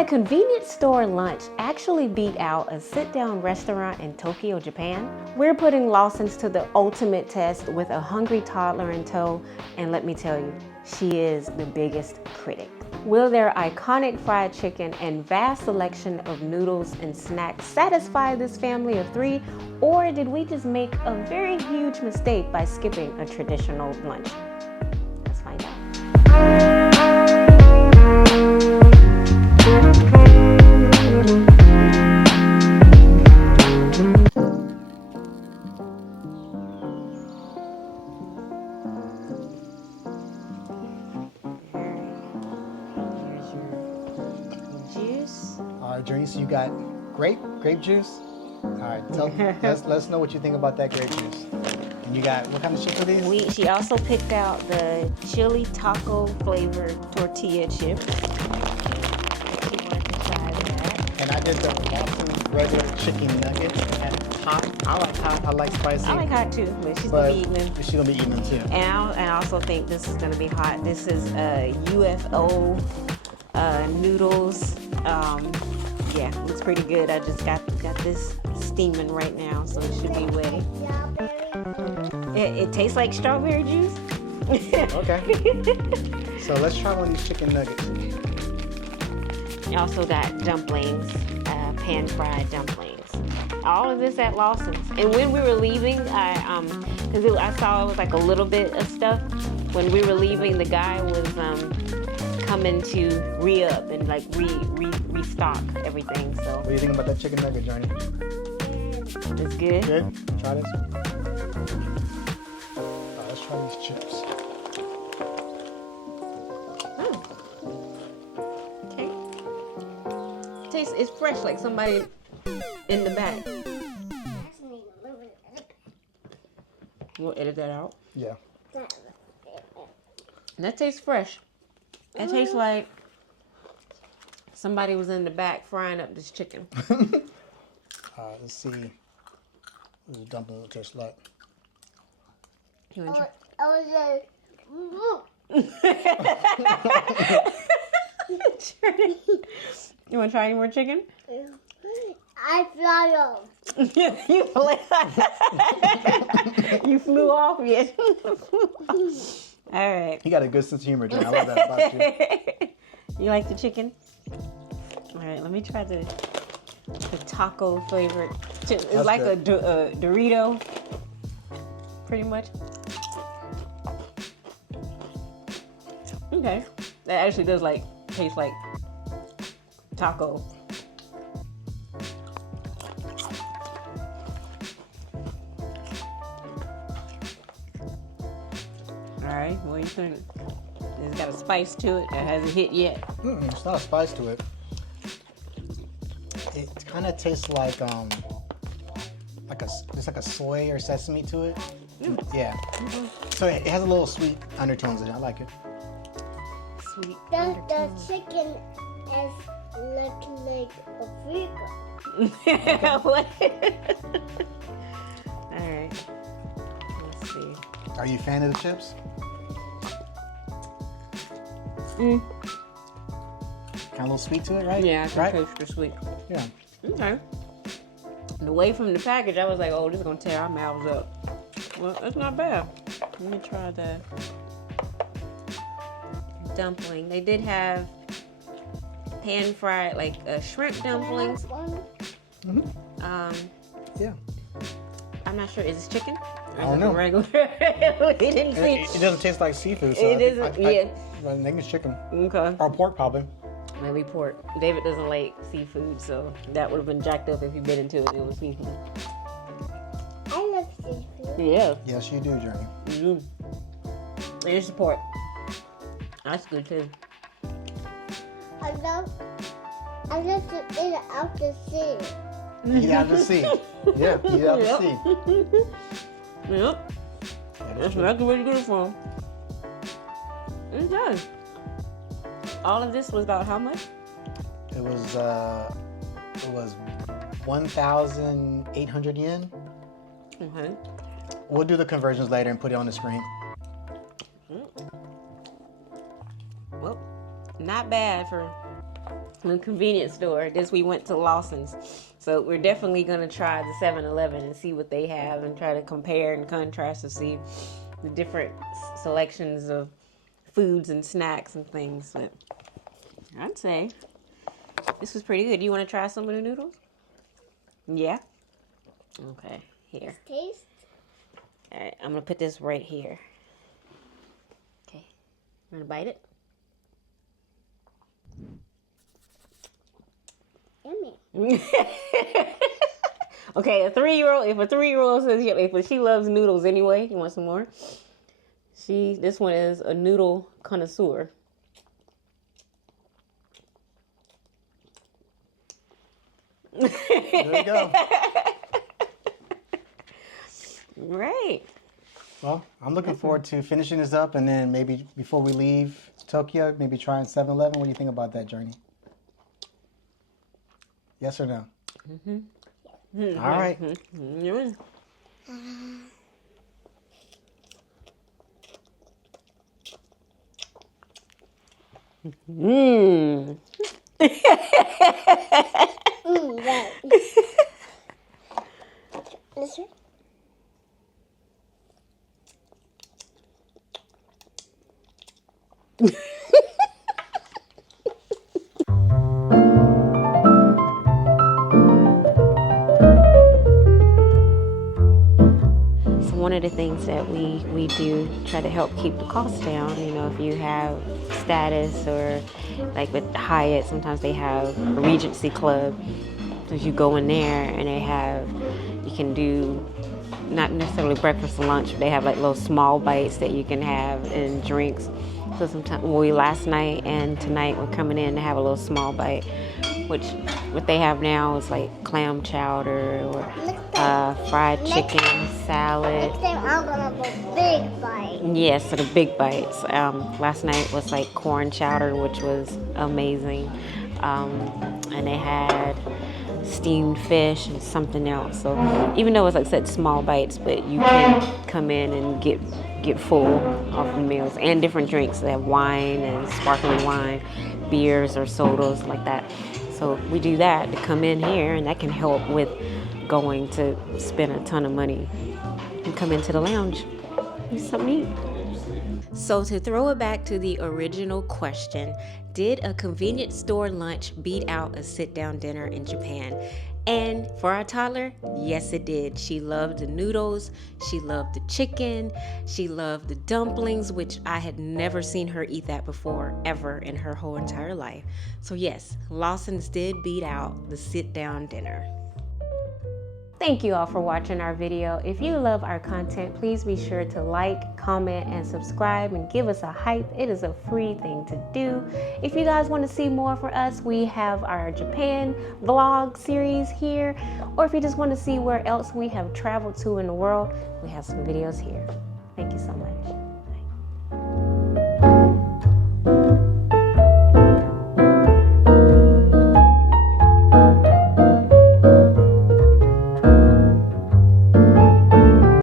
a convenience store lunch actually beat out a sit-down restaurant in Tokyo, Japan, we're putting Lawson's to the ultimate test with a hungry toddler in tow, and let me tell you, she is the biggest critic. Will their iconic fried chicken and vast selection of noodles and snacks satisfy this family of 3, or did we just make a very huge mistake by skipping a traditional lunch? Let's find out. All right, Journey, so you got grape juice. All right, let us know what you think about that grape juice. And you got, what kind of chips are these? She also picked out the chili taco flavored tortilla chips. She wanted to try that. And I did the Lawson regular chicken nuggets at hot. I like hot. I like spicy. I like hot too, but she's gonna be eating them. She's gonna be eating them too. And I also think this is gonna be hot. This is UFO noodles. Yeah, looks pretty good. I just got this steaming right now, so it should be ready. It tastes like strawberry juice. Okay. So let's try one of these chicken nuggets. You also got dumplings, pan-fried dumplings. All of this at Lawson's. And when we were leaving, because I saw it was like a little bit of stuff. When we were leaving, the guy was coming to re-up and like restock everything. So what do you think about that chicken nugget, Journey? It's good. Good? Try this. Let's try these chips. Okay. It's fresh, like somebody in the back. We'll edit that out. Yeah. That tastes fresh. It tastes like somebody was in the back frying up this chicken. Let's see what the dumpling will taste like. You want to You want to try any more chicken? I fly off. You flew off yet? All right. You got a good sense of humor, Jen. I love that about you. You like the chicken? All right, let me try the taco flavored chip. It's like a Dorito, pretty much. Okay, that actually does taste like taco. All right, what do you think? It's got a spice to it that hasn't hit yet. It's not a spice to it. It kind of tastes like it's like a soy or sesame to it. Yeah. So it has a little sweet undertones in it. I like it. Sweet. The chicken is looking like a freaker. What? All right. Let's see. Are you a fan of the chips? Mm. Kind of a little sweet to it, right? Yeah, I can right? taste the sweet. Yeah. Okay. And away from the package, I was like, oh, this is going to tear our mouths up. Well, that's not bad. Let me try the dumpling. They did have pan-fried, shrimp dumplings. Yeah. I'm not sure. Is this chicken? I don't know. Regular. It didn't see. It doesn't taste like seafood. So It isn't. Yeah. I think it's chicken. Okay. Or pork, probably. Maybe pork. David doesn't like seafood, so that would have been jacked up if he bit into it. It was seafood. I love seafood. Yeah. Yes, you do, Journey. And it's the pork. That's good too. I love to eat it out the sea. Eat out the sea. Yeah, eat out the sea. Yep. That's exactly where you get it from. Okay. All of this was about how much? It was 1,800 yen. Okay. We'll do the conversions later and put it on the screen. Well, not bad for in a convenience store. This we went to Lawson's. So we're definitely gonna try the 7-Eleven and see what they have and try to compare and contrast to see the different selections of foods and snacks and things. But I'd say this was pretty good. You want to try some of the noodles? Yeah? Okay, here. Taste. All right, I'm gonna put this right here. Okay, I'm gonna bite it. Yummy. Okay, if a 3-year-old says, yeah, but she loves noodles anyway, you want some more? This one is a noodle connoisseur. There you go. Right. Well, I'm looking forward to finishing this up, and then maybe before we leave Tokyo, maybe trying 7-Eleven. What do you think about that journey? Yes or no? Mm-hmm. All right. Mm-hmm. Mmm. Right. This one? One of the things that we do try to help keep the costs down, you know, if you have status or like with Hyatt, sometimes they have a Regency club. So you go in there and you can do not necessarily breakfast and lunch, but they have like little small bites that you can have and drinks. So sometimes last night and tonight we're coming in to have a little small bite, which what they have now is like clam chowder or fried chicken, salad. Next time I'm gonna have a big bite. Yes, so the big bites. Last night was like corn chowder, which was amazing. And they had steamed fish and something else. So even though it's like I said, small bites, but you can come in and get full off the meals and different drinks. They have wine and sparkling wine, beers or sodas like that. So we do that to come in here, and that can help with going to spend a ton of money and come into the lounge. It's something neat. So to throw it back to the original question, did a convenience store lunch beat out a sit-down dinner in Japan? And for our toddler, yes it did. She loved the noodles, she loved the chicken, she loved the dumplings, which I had never seen her eat that before, ever in her whole entire life. So yes, Lawson's did beat out the sit-down dinner. Thank you all for watching our video. If you love our content, please be sure to like, comment, and subscribe and give us a hype. It is a free thing to do. If you guys want to see more for us, we have our Japan vlog series here. Or if you just want to see where else we have traveled to in the world, we have some videos here. Thank you so much.